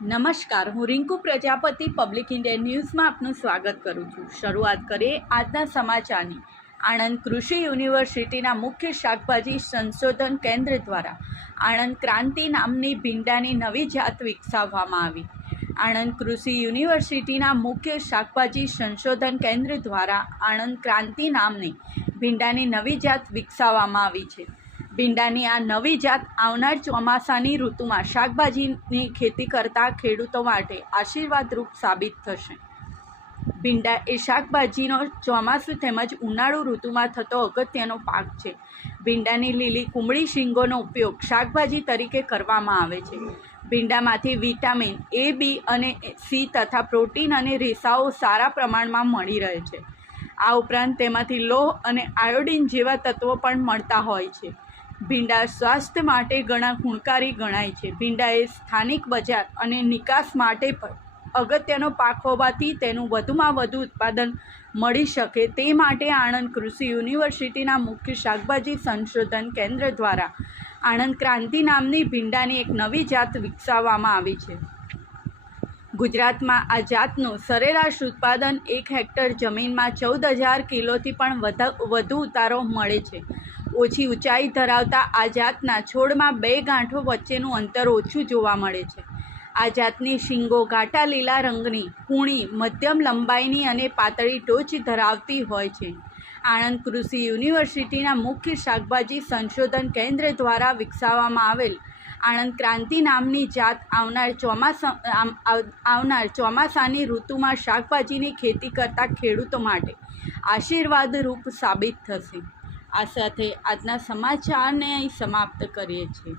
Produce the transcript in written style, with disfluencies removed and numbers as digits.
નમસ્કાર, હું Rinku Prajapati public India ન્યૂઝમાં આપનું સ્વાગત કરું છું। શરૂઆત કરીએ આજના સમાચારની। આણંદ કૃષિ યુનિવર્સિટીના મુખ્ય શાકભાજી સંશોધન કેન્દ્ર દ્વારા આણંદ ક્રાંતિ નામની ભીંડાની નવી જાત વિકસાવવામાં આવી। આણંદ કૃષિ યુનિવર્સિટીના મુખ્ય શાકભાજી સંશોધન કેન્દ્ર દ્વારા આણંદ ક્રાંતિ નામની ભીંડાની નવી જાત વિકસાવવામાં આવી છે। ભીંડાની આ નવી જાત આવનાર ચોમાસાની ઋતુમાં શાકભાજીની ખેતી કરતા ખેડૂતો માટે આશીર્વાદરૂપ સાબિત થશે। ભીંડા એ શાકભાજીનો ચોમાસું તેમજ ઉનાળુ ઋતુમાં થતો અગત્યનો પાક છે। ભીંડાની લીલી કુમળી શીંગોનો ઉપયોગ શાકભાજી તરીકે કરવામાં આવે છે। ભીંડામાંથી વિટામિન A, B અને C તથા પ્રોટીન અને રેસાઓ સારા પ્રમાણમાં મળી રહે છે। આ ઉપરાંત તેમાંથી લોહ અને આયોડિન જેવા તત્વો પણ મળતા હોય છે। ભીંડા સ્વાસ્થ્ય માટે ઘણા ગુણકારી ગણાય છે। ભીંડા એ સ્થાનિક બજાર અને નિકાસ માટે પણ અગત્યનો પાક હોવાથી તેનું વધુમાં વધુ ઉત્પાદન મળી શકે તે માટે આણંદ કૃષિ યુનિવર્સિટીના મુખ્ય શાકભાજી સંશોધન કેન્દ્ર દ્વારા આણંદ ક્રાંતિ નામની ભીંડાની એક નવી જાત વિકસાવવામાં આવી છે। ગુજરાતમાં આ જાતનું સરેરાશ ઉત્પાદન 1 હેક્ટર જમીનમાં 14,000 કિલોથી પણ વધુ ઉતારો મળે છે। ઓછી ઊંચાઈ ધરાવતા આ જાતના છોડમાં 2 ગાંઠો વચ્ચેનું અંતર ઓછું જોવા મળે છે। આ જાતની શીંગો ઘાટા લીલા રંગની, કૂણી, મધ્યમ લંબાઈની અને પાતળી ટોચ ધરાવતી હોય છે। આણંદ કૃષિ યુનિવર્સિટીના મુખ્ય શાકભાજી સંશોધન કેન્દ્ર દ્વારા વિકસાવવામાં આવેલ આણંદ ક્રાંતિ નામની જાત આવનાર ચોમાસાની ઋતુમાં શાકભાજીની ખેતી કરતા ખેડૂતો માટે આશીર્વાદરૂપ સાબિત થશે। આ સાથે આજના સમાચારને અહીં સમાપ્ત કરીએ છીએ।